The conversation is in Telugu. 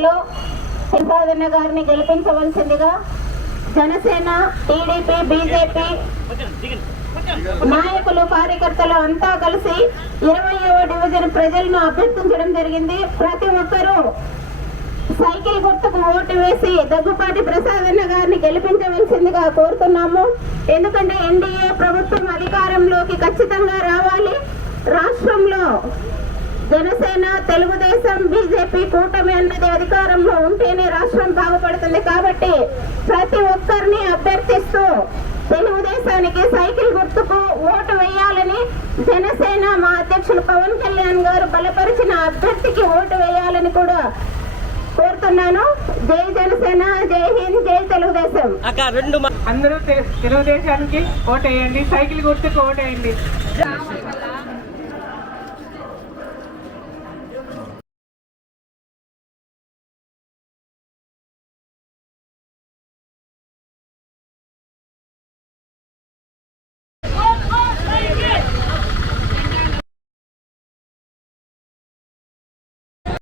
ఎలక్షన్ లో ప్రసాదన్న గారిని గెలిపించవలసిందిగా జనసేన, టీడీపీ, బీజేపీ నాయకులు, కార్యకర్తలు అంతా కలిసి 20వ డివిజన్ ప్రజలను అభ్యర్థించడం జరిగింది. ప్రతి ఒక్కరూ సైకిల్ గుర్తుకు ఓటు వేసి దగ్గుపాటి ప్రసాదన్న గారిని గెలిపించవలసిందిగా కోరుతున్నాము. ఎందుకంటే ఎన్డీఏ ప్రభుత్వం అధికారంలోకి ఖచ్చితంగా రావాలి. రాష్ట్రంలో జనసేన, తెలుగుదేశం, బీజేపీ కూటమి అన్నది అధికారంలో ఉంటేనే రాష్ట్రం బాగుపడుతుంది. కాబట్టి ప్రతి ఒక్కరిని అభ్యర్థిస్తూ తెలుగుదేశానికి సైకిల్ గుర్తుకు ఓటు వేయాలని, జనసేన మా అధ్యక్షులు పవన్ కళ్యాణ్ గారు బలపరిచిన అభ్యర్థికి ఓటు వేయాలని కూడా కోరుతున్నాను. జై జనసేన, జై హింద్, జై తెలుగుదేశం. అందరూ తెలుగుదేశానికి ఓటేయండి, సైకిల్ గుర్తుకు ఓటేయండి.